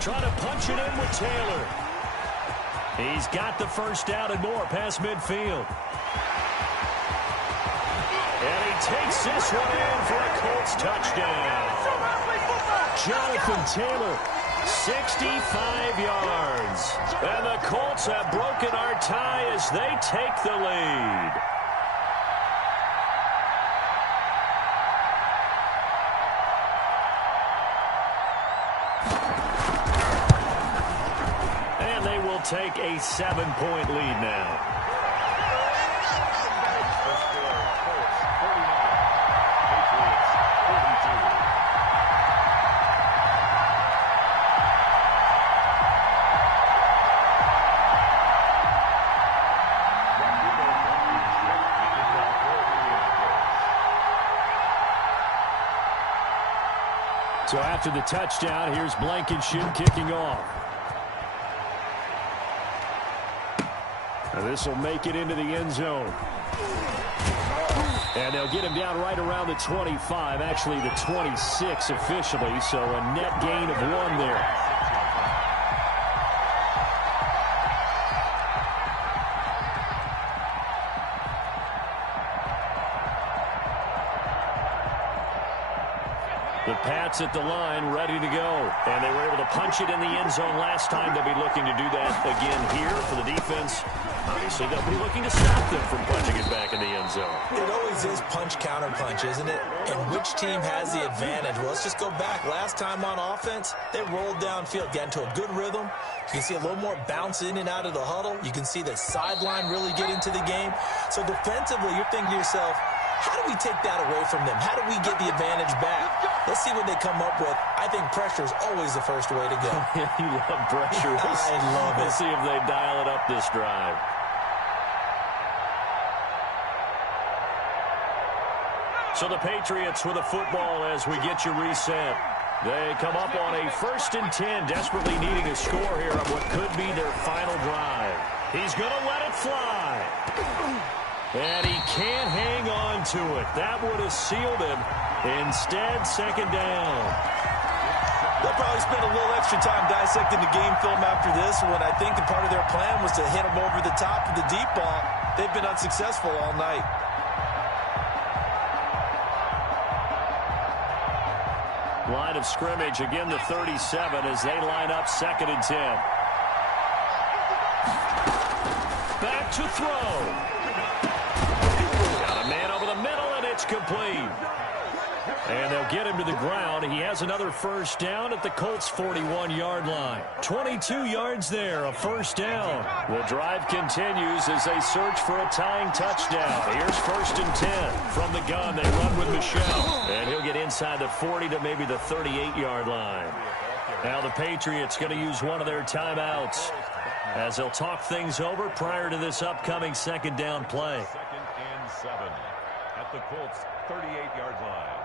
Trying to punch it in with Taylor. He's got the first down and more past midfield. And he takes this one in for a Colts touchdown. Jonathan Taylor, 65 yards. And the Colts have broken our tie as they take the lead. And they will take a 7-point lead now. So after the touchdown, here's Blankenship kicking off. And this will make it into the end zone. And they'll get him down right around the 25, actually the 26 officially, so a net gain of 1 there. The Pats at the line, ready to go. And they were able to punch it in the end zone last time. They'll be looking to do that again here for the defense. Obviously, they'll be looking to stop them from punching it back in the end zone. It always is punch-counter-punch, isn't it? And which team has the advantage? Well, let's just go back. Last time on offense, they rolled downfield, got into a good rhythm. You can see a little more bounce in and out of the huddle. You can see the sideline really get into the game. So defensively, you're thinking to yourself, how do we take that away from them? How do we get the advantage back? Let's see what they come up with. I think pressure is always the first way to go. You love pressure. I love it. Let's see if they dial it up this drive. So the Patriots with a football as we get you reset. They come up on a 1st and 10, desperately needing a score here on what could be their final drive. He's going to let it fly. And he can't hang on to it. That would have sealed him. Instead, 2nd down. They'll probably spend a little extra time dissecting the game film after this one. I think part of their plan was to hit him over the top of the deep ball. They've been unsuccessful all night. Line of scrimmage, again the 37 as they line up 2nd and 10. Back to throw. Got a man over the middle, and it's complete. And they'll get him to the ground. He has another first down at the Colts' 41-yard line. 22 yards there, a first down. The drive continues as they search for a tying touchdown. Here's 1st and 10. From the gun, they run with Michel. And he'll get inside the 40 to maybe the 38-yard line. Now the Patriots going to use one of their timeouts. as they'll talk things over prior to this upcoming second down play. 2nd and 7 at the Colts 38-yard line.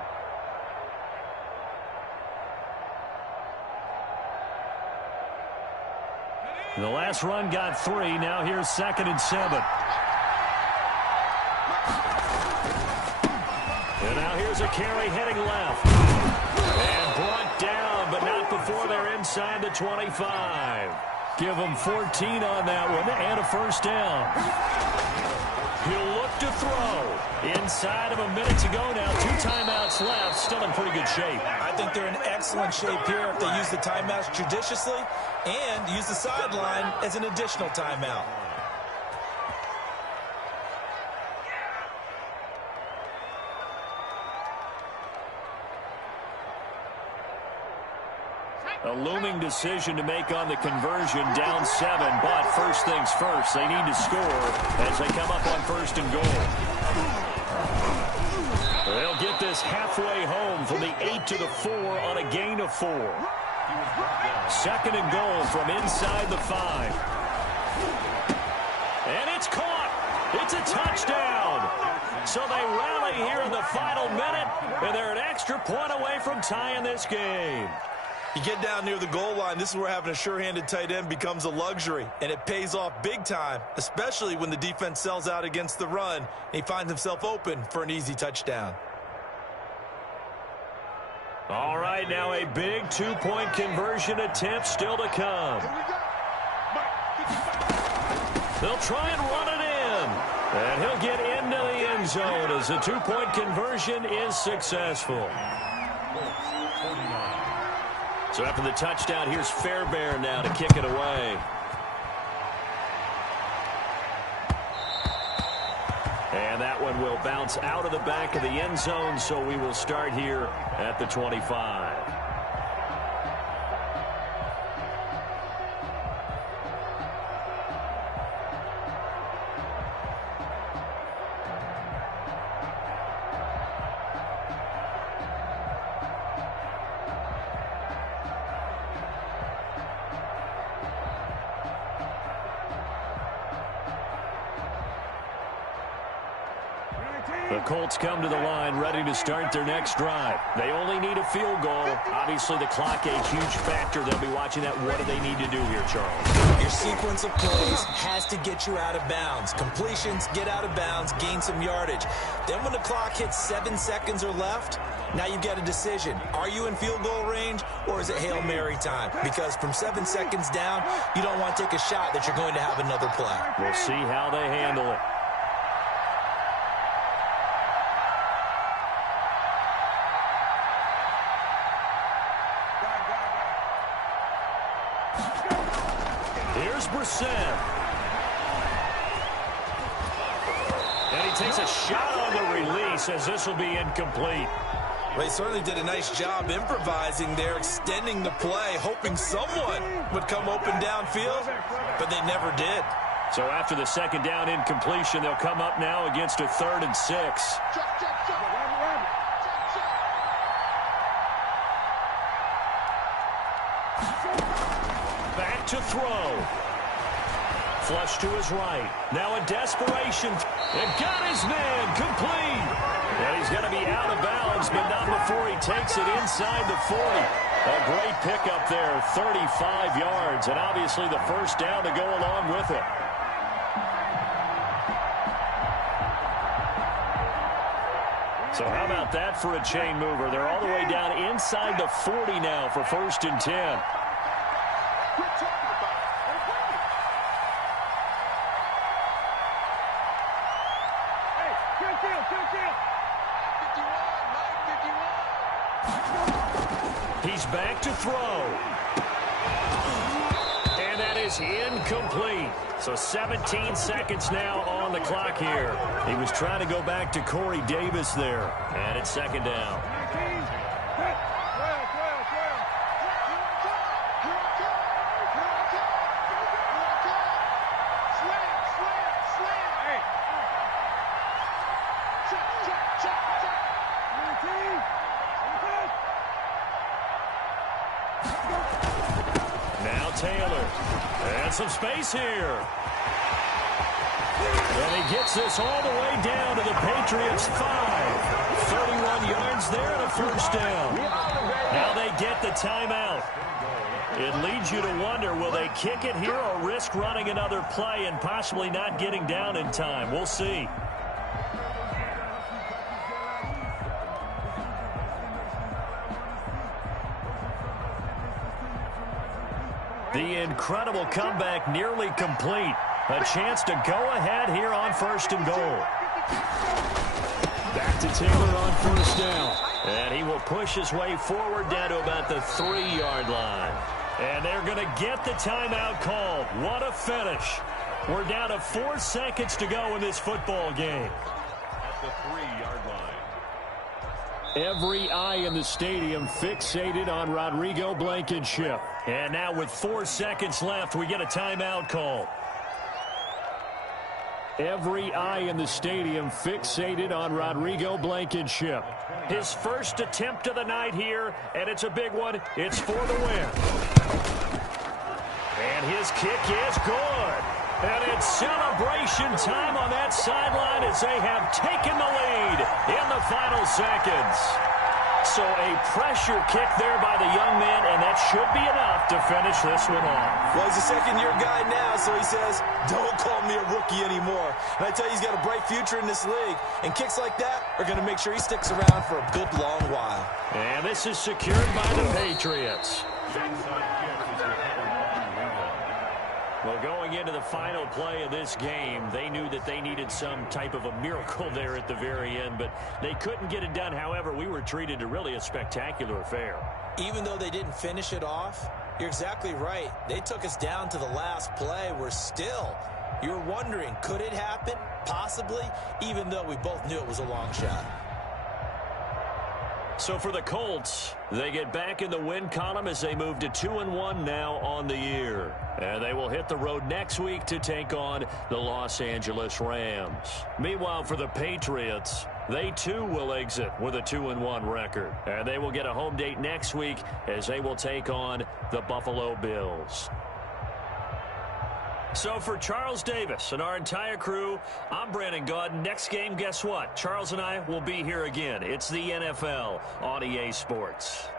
The last run got 3. Now here's 2nd and 7. And now here's a carry heading left. And brought down, but not before they're inside the 25. Give them 14 on that one and a first down. He'll look to throw. Inside of a minute to go now. 2 timeouts left. Still in pretty good shape. I think they're in excellent shape here if they use the timeouts judiciously and use the sideline as an additional timeout. A looming decision to make on the conversion, down 7, but first things first, they need to score as they come up on 1st and goal. They'll get this halfway home from the 8 to the 4 on a gain of 4. 2nd and goal from inside the 5. And it's caught. It's a touchdown. So they rally here in the final minute, and they're an extra point away from tying this game. You get down near the goal line, this is where having a sure-handed tight end becomes a luxury, and it pays off big time, especially when the defense sells out against the run, and he finds himself open for an easy touchdown. All right, now a big 2-point conversion attempt still to come. They'll try and run it in, and he'll get into the end zone as the 2-point conversion is successful. So after the touchdown, here's Fairbairn now to kick it away. And that one will bounce out of the back of the end zone, so we will start here at the 25. The Colts come to the line ready to start their next drive. They only need a field goal. Obviously, the clock a huge factor. They'll be watching that. What do they need to do here, Charles? Your sequence of plays has to get you out of bounds. Completions, get out of bounds, gain some yardage. Then when the clock hits 7 seconds or left, now you've got a decision. Are you in field goal range, or is it Hail Mary time? Because from 7 seconds down, you don't want to take a shot that you're going to have another play. We'll see how they handle it. Here's Brissett. And he takes a shot on the release as this will be incomplete. Well, he certainly did a nice job improvising there, extending the play, hoping someone would come open downfield, but they never did. So after the second down incompletion, they'll come up now against a 3rd and 6. Back to throw. Flush to his right. Now a desperation. And got his man complete. And he's going to be out of bounds, but not before he takes it inside the 40. A great pickup there, 35 yards. And obviously the first down to go along with it. So how about that for a chain mover? They're all the way down inside the 40 now for 1st and 10. He's back to throw. And that is incomplete. So 17 seconds now on the clock here. He was trying to go back to Corey Davis there. And it's 2nd down. Taylor. And some space here. And he gets this all the way down to the Patriots' 5. 31 yards there and a first down. Now they get the timeout. It leads you to wonder, will they kick it here or risk running another play and possibly not getting down in time? We'll see. The incredible comeback nearly complete. A chance to go ahead here on 1st and goal. Back to Taylor on first down. And he will push his way forward down to about the 3-yard line. And they're going to get the timeout called. What a finish. We're down to 4 seconds to go in this football game. At the 3-yard line. Every eye in the stadium fixated on Rodrigo Blankenship. And now with 4 seconds left, we get a timeout call. Every eye in the stadium fixated on Rodrigo Blankenship. His first attempt of the night here, and it's a big one. It's for the win. And his kick is good. And it's celebration time on that sideline as they have taken the lead in the final seconds. So a pressure kick there by the young man, and that should be enough to finish this one off. Well, he's a second-year guy now, so he says, don't call me a rookie anymore. And I tell you, he's got a bright future in this league. And kicks like that are going to make sure he sticks around for a good long while. And this is secured by the Patriots. Well, going into the final play of this game, they knew that they needed some type of a miracle there at the very end, but they couldn't get it done. However, we were treated to really a spectacular affair. Even though they didn't finish it off, you're exactly right. They took us down to the last play. You're wondering, could it happen? Possibly, even though we both knew it was a long shot. So for the Colts, they get back in the win column as they move to 2-1 now on the year. And they will hit the road next week to take on the Los Angeles Rams. Meanwhile, for the Patriots, they too will exit with a 2-1 record. And they will get a home date next week as they will take on the Buffalo Bills. So for Charles Davis and our entire crew, I'm Brandon Gaudin. Next game, guess what? Charles and I will be here again. It's the NFL on EA Sports.